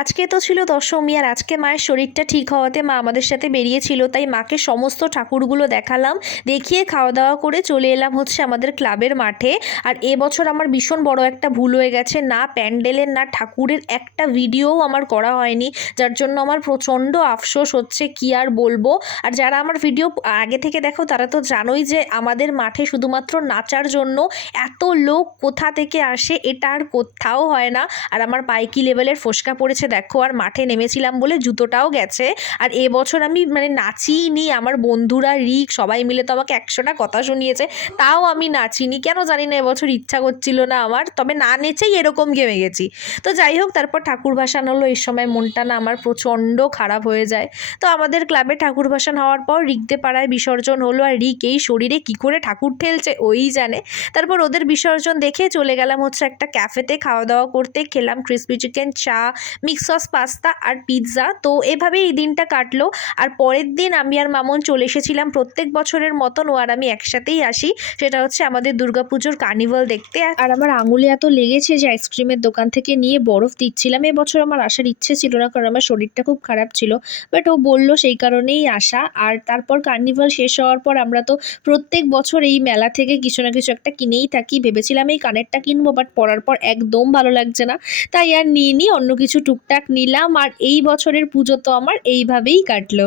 আজকে তো ছিল দশমী, আর আজকে মায়ের শরীরটা ঠিক হওয়াতে মা আমাদের সাথে বেরিয়েছিল, তাই মাকে সমস্ত ঠাকুরগুলো দেখালাম, দেখিয়ে খাওয়া দাওয়া করে চলে এলাম হচ্ছে আমাদের ক্লাবের মাঠে। আর এবছর আমার ভীষণ বড় একটা ভুল হয়ে গেছে, না প্যান্ডেলের না ঠাকুরের একটা ভিডিওও আমার করা হয়নি, যার জন্য আমার প্রচণ্ড আফসোস হচ্ছে, কি আর বলবো। আর যারা আমার ভিডিও আগে থেকে দেখো তারা তো জানোই যে আমাদের মাঠে শুধুমাত্র নাচার জন্য এত লোক কোথা থেকে আসে এটা আর কোথাও হয় না। আর আমার পায়ে কি লেভেলের ফোসকা পড়েছে দেখো, আর মাঠে নেমেছিলাম বলে জুতোটাও গেছে। আর এবছর আমি নাচিনি, আমার বন্ধুরা রিক সবাই মিলে তো আমাকে 100টা কথা শুনিয়েছে, তাও আমি নাচিনি কেন জানি না, এবছর ইচ্ছা করছিল না আমার, তবে না নেচেই এরকম ঘেমে গেছি। তো যাই হোক, তারপর ঠাকুর ভাসান হলো, এই সময় মনটা না আমার প্রচণ্ড খারাপ হয়ে যায়। তো আমাদের ক্লাবে ঠাকুর ভাসান হওয়ার পর রিকদে পাড়ায় বিসর্জন হলো, আর রিক এই শরীরে কি করে ঠাকুর ঠেলছে ওই জানে। তারপর ওদের বিসর্জন দেখে চলে গেলাম হচ্ছে একটা ক্যাফেতে খাওয়া দাওয়া করতে, খেলাম ক্রিসপি চিকেন, চা, মিক্স সস পাস্তা আর পিৎজা। তো এভাবেই এই দিনটা কাটলো। আর পরের দিন আমি আর মামুন চলে এসেছিলাম প্রত্যেক বছরের মতন, ও আর আমি একসাথেই আসি, সেটা হচ্ছে আমাদের দুর্গাপুজোর কার্নিভাল দেখতে। আর আমার আঙুলে এত লেগেছে যে আইসক্রিমের দোকান থেকে নিয়ে বরফ দিচ্ছিলাম। এবছর আমার আসার ইচ্ছে ছিল না, কারণ আমার শরীরটা খুব খারাপ ছিল, বাট ও বললো সেই কারণেই আসা। আর তারপর কার্নিভাল শেষ হওয়ার পর আমরা তো প্রত্যেক বছর এই মেলা থেকে কিছু না কিছু একটা কিনেই থাকি। ভেবেছিলাম এই কানেরটা কিনবো, বাট পরার পর একদম ভালো লাগছে না, তাই আর নিইনি, অন্য কিছু টুকটাক নিলাম। আর এই বছরের পুজো তো আমার এইভাবেই কাটলো।